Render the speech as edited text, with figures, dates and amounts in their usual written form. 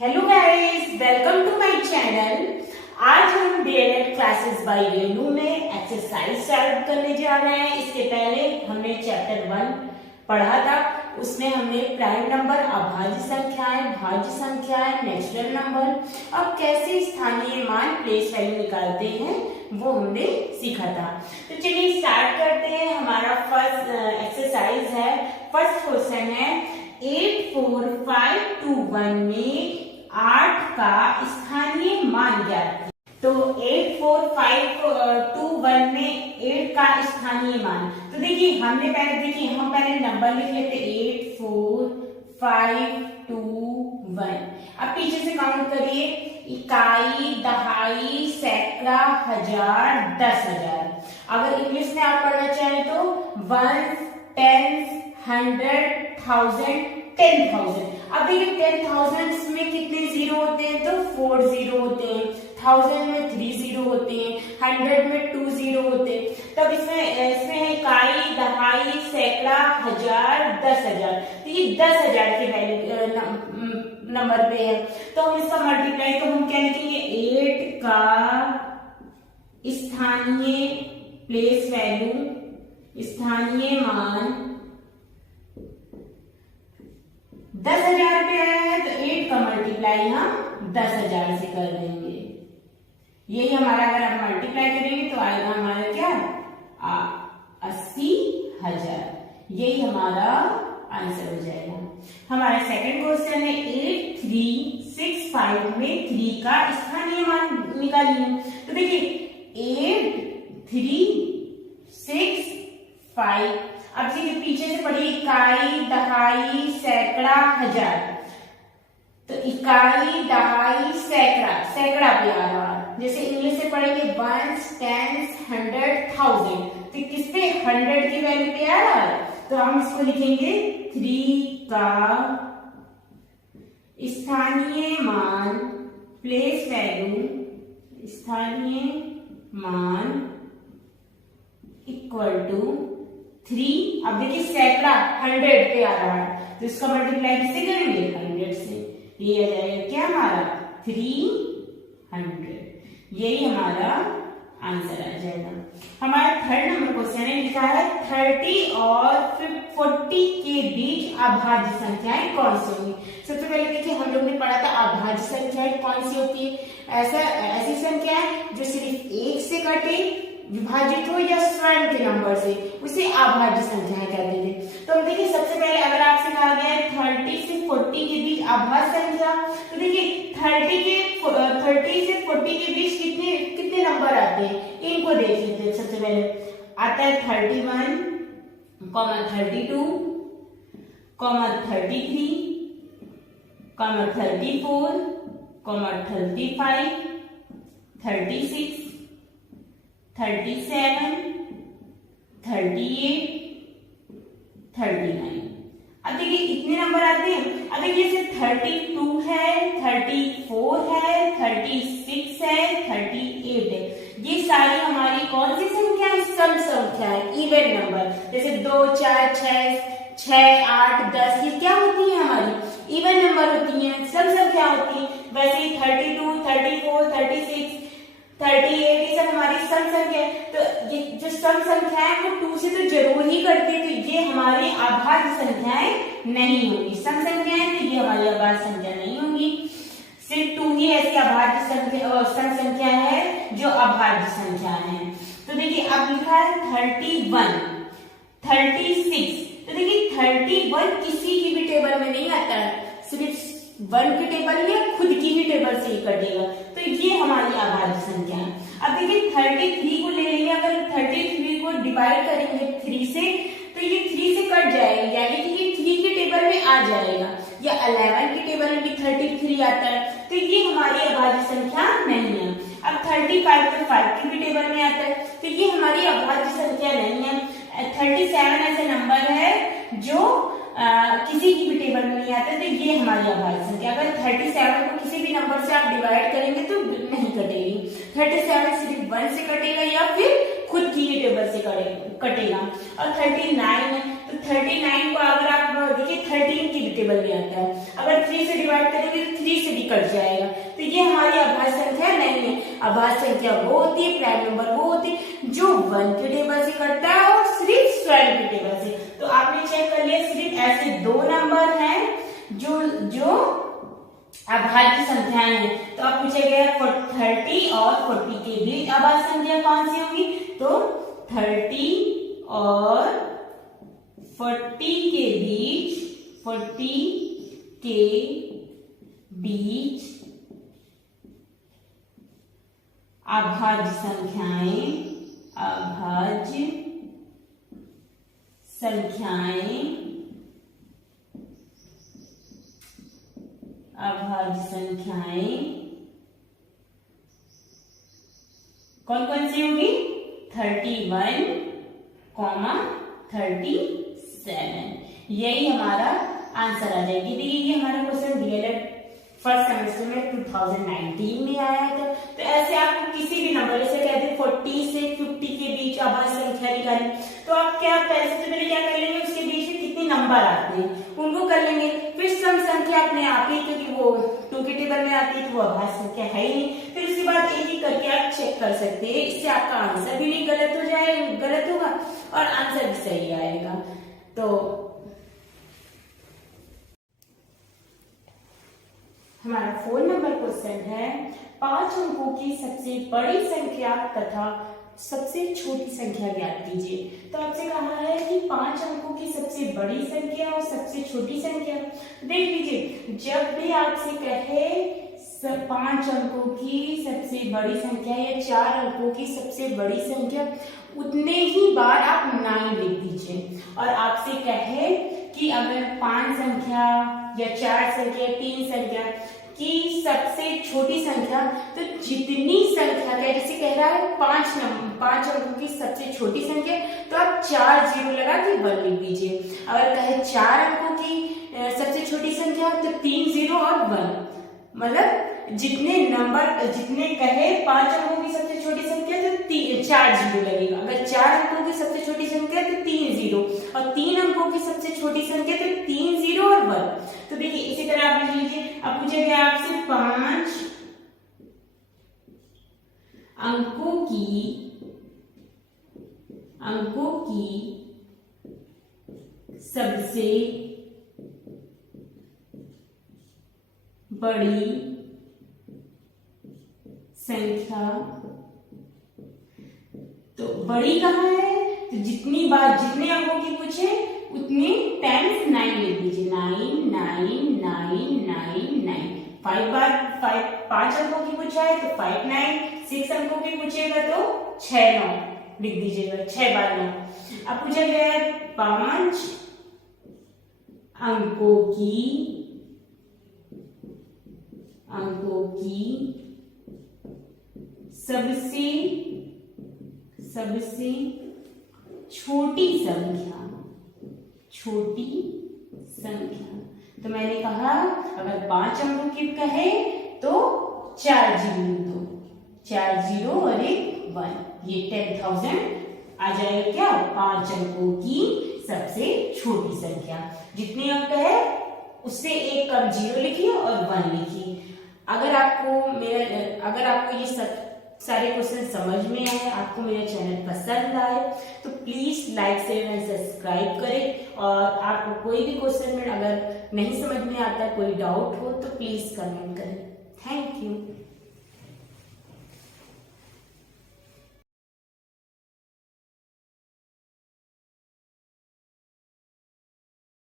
Hello guys, welcome to my channel. आज हम DElEd classes bye Renu में एक्सरसाइज स्टार्ट करने जा रहे हैं। इसके पहले हमने चैप्टर 1 पढ़ा था। उसमें हमने प्राइम नंबर, अभाज्य संख्याएं, भाज्य संख्याएं, नेचुरल नंबर और कैसे स्थानीय मान प्लेस वैल्यू निकालते हैं वो हमने सीखा था। तो चलिए स्टार्ट करते हैं। हमारा फर्स्ट एक्सरसाइज है, फर्स्ट क्वेश्चन है 84521 में 8 का स्थानीय मान ज्ञात कीजिए। तो 84521 में 8 का स्थानीय मान, तो देखिए हम पहले नंबर लिख लेते 84521। अब पीछे से काउंट करिए, इकाई, दहाई, सैकड़ा, हजार, 10,000। अगर इंग्लिश में आप पढ़ना चाहें तो 1, 10, 100, 1000, 10,000। अब देखिए 10,000 में कितने जीरो होते हैं, तो 4 जीरो होते हैं, 1000 में 3 जीरो होते हैं, 100 में 2 जीरो होते हैं। तब इसमें है इकाई, दहाई, सैकड़ा, हजार, 10,000। तो ये 10,000 के वैल्यू नंबर पे है। तो हम इसका मल्टीप्लाई, तो हम क्या लिखेंगे 8 का स्थानीय प्लेस वैल्यू, स्थानीय मान 10,000 पे आया है, तो 8 का मल्टीप्लाई हम 10,000 से कर देंगे। यही हमारा, अगर आप मल्टीप्लाई करेंगे तो आएगा हमारा क्या 80,000। यही हमारा आंसर हो जाएगा। हमारा सेकंड क्वेश्चन है 8365 में 3 का स्थानीय मान निकालिए। तो देखिए 8365, अब देखिए पीछे से पढ़िए इकाई, दहाई, सैकड़ा, हजार। तो इकाई, दहाई, सैकड़ा, सैकड़ा पे आ रहा है। जैसे इंग्लिश से पढ़ेंगे 1, 10, 100, 1000। तो किस पे 100 की वैल्यू पे आ रहा है, तो हम इसको लिखेंगे 3 का स्थानीय मान प्लेस वैल्यू, स्थानीय मान इक्वल टू 3। अब देखिए सैकड़ा 100 पे आ रहा है, तो इसका मल्टीप्लाई किससे करेंगे 100 से। ये आ जाएगा क्या हमारा 300। यही हमारा आंसर आ जाएगा। हमारा थर्ड नंबर क्वेश्चन है, लिखा है 30 और 40 के बीच अभाज्य संख्याएं कौन सी होंगी। सबसे पहले देखिए हम लोग ने पढ़ा था अभाज्य संख्याएं कौन सी होती है। ऐसी संख्या है जो सिर्फ 1 से कटे, विभाजित हो या स्वर्ण के नंबर से, उसे अभाज्य संख्याएं कहते थे। तो हम देखिए सबसे पहले अगर आपसे कहा गया है 30 से 40 के बीच अभाज्य संख्या, तो देखिए 30 से 40 के बीच कितने नंबर आते हैं, इनको देख लेते हैं। सबसे पहले आता है 31, 32, 33, 34, 35, 36, 37, 38, 39। अब देखिए इतने नंबर आते हैं। अब देखिए जैसे 32 है, 34 है, 36 है, 38 है, ये सारी हमारी कौन सी संख्या है, सम संख्या है, इवन नंबर। जैसे 2, 4, 6, 8, 10, ये क्या होती है हमारी इवन नंबर होती है, सम संख्या होती है। वैसे ही 32, 34, 36, 38 ये सब हमारी सम संख्या है। तो ये जो सम संख्या है वो 2 से तो जरूर ही करती है, तो ये हमारी अभाज्य संख्याएं नहीं होंगी। सम संख्याएं तो ये हमारी अभाज्य संख्या नहीं होंगी। सिर्फ 2 ही ऐसी अभाज्य संख्या सम संख्या है जो अभाज्य संख्या है। तो देखिए अब लिखा है 31, 36। तो देखिए 31 किसी की भी टेबल में नहीं आता है, सिर्फ 1 की टेबल में खुद की ही टेबल से ही कटेगा, तो ये हमारी अभाज्य संख्या है। अब देखिए 33 को ले लेंगे, अगर 33 को डिवाइड करेंगे 3 से, तो ये 3 से कट जाएगा, यानी कि ये 3 की टेबल में आ जाएगा, या 11 की टेबल में भी 33 आता है, तो ये हमारी अभाज्य संख्या नहीं है। अब 35 तो 5 की भी टेबल में आता है, तो ये हमारी अभाज्य संख्या नहीं है। 37 ऐसे नंबर है जो किसी की भी टेबल में नहीं आता, तो ये हमारी अभाज्य संख्या। अगर 37 को किसी भी नंबर से आप डिवाइड करेंगे तो नहीं कटेगी। 37 सिर्फ 1 से कटेगा या फिर खुद की ही टेबल से कटेगा। और 39 है, तो 39 को अगर आप देखिए 13 की टेबल में आता है, अगर 3 से डिवाइड करेंगे तो 3 से भी ही कट जाएगा। तो ये हमारी अभाज्य संख्या नहीं है। अभाज्य संख्या वो होती है, प्राइम नंबर वो होती है जो 1 के टेबल से कटता है और सिर्फ स्क्वायर के टेबल से। तो आपने चेक कर लिया, सिर्फ ऐसे 2 नंबर हैं जो अभाज्य संख्याएं हैं। तो अब पूछा गया 30 और 40 के बीच अभाज्य संख्या कौन सी होगी? तो 30 और 40 के बीच अभाज्य संख्याएं कौन कौन सी होगी? 31, 37। यही हमारा आंसर आ जाएगी। देखिए ये हमारा क्वेश्चन डीएलएड फर्स्ट सेमेस्टर में 2019 में आया था। तो ऐसे आपको किसी भी नंबर, जैसे कहते हैं 40 से 50 के बीच अभाज्य संख्या निकालनी, तो आप क्या पहले क्या कर लेंगे, उसके बीच में कितने नंबर आते हैं उनको कर लेंगे। फिर सम संख्या अपने आप ही, क्योंकि वो 2 के टेबल में आती है तो वो अभाज्य संख्या है ही नहीं। फिर उसके बाद एक एक करके आप चेक कर सकते हैं। इससे आपका आंसर भी नहीं गलत होगा और आंसर भी सही आएगा। तो हमारा 4 नंबर क्वेश्चन है, 5 अंकों की सबसे बड़ी संख्या तथा सबसे छोटी संख्या ज्ञात कीजिए। तो आपसे कहा है कि 5 अंकों की सबसे बड़ी संख्या और सबसे छोटी संख्या। देख लीजिए, जब भी आपसे कहे 5 अंकों की सबसे बड़ी संख्या या 4 अंकों की सबसे बड़ी संख्या, उतने ही बार आप 9 लिख दीजिए। और आपसे कहे कि अगर 5 संख्या या 4 संख्या, 3 संख्या की सबसे छोटी संख्या, तो जितनी संख्या का, जैसे कह रहा है 5 अंकों की सबसे छोटी संख्या, तो आप 4 0 लगा के 1 लिख दीजिए। अगर कहे 4 अंकों की सबसे छोटी संख्या, तो 3 0 और 1, मतलब जितने कहे 5 अंकों की सबसे छोटी संख्या, तो 4 0 लगेगा। अगर 4 अंकों की सबसे छोटी संख्या तो 3 0, और 3 अंकों की सबसे छोटी संख्या तो 3 0 और 1। तो देखिए इसी तरह आप लिख लीजिए। अब पूछा गया आपसे 5 अंकों की सबसे बड़ी संख्या। तो बड़ी कहाँ है? तो जितने अंकों की पूछे उतनी टाइम्स 9 लिख दीजिए। 9 9 9 9 9। 5 अंकों की पूछा है तो 5 9। 6 अंकों की पूछेगा तो 6 9 लिख दीजिएगा। 6 बार 9। अब पूछा गया है 5 अंकों की सबसे छोटी संख्या। तो मैंने कहा अगर 5 अंकों की कहे तो 4 0 4 0 और 1, ये 10,000 आ जाएगा। क्या? 5 अंकों की सबसे छोटी संख्या। जितने अंक है उससे एक कम 0 लिखिए और 1 लिखिए। अगर आपको ये सारे क्वेश्चन समझ में आए, आपको मेरा चैनल पसंद आए, तो please like share and subscribe करें। और आपको कोई भी क्वेश्चन में अगर नहीं समझ में आता, कोई डाउट हो, तो प्लीज कमेंट करें। Thank you.